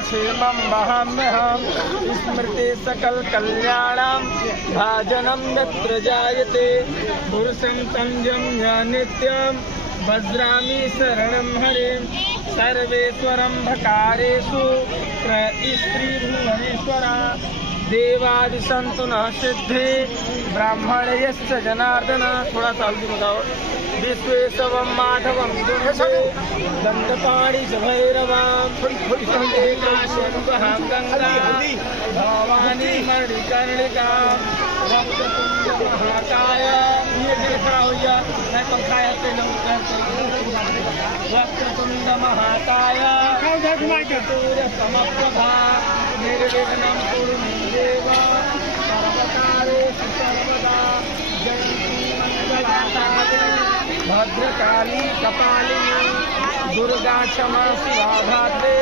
योगक्षेमं वहाम्यहम् स्मृति सकल कल्याणं भाजनं यत्र जायते पुरुषं तंजं नित्यं वज्रामि शरणं हरिं सर्वेश्वरं भकारेषु स्त्रीभुवनेश्वरा देवादिसंतु न सिद्धि ब्राह्मण यश्च जनार्दन। थोड़ा सा हल्दी बताओ। विश्वेशवं माधवं दुर्गे दंडपाणि च भैरवां एकाशंभुहां गंगा भवानी मणिकर्णिका वक्रतुंड महाकाय। ये खड़ा हो गया मैं पंखा से वक्रतुंड महाकाय सूर्य समप्रभा निर्विघ्नं कुरु मे देव सर्वकारेषु सर्वदा। जयन्ती मंगलाकाली भद्रकाली कपालिनी दुर्गा क्षमा शिवा भाद्रे।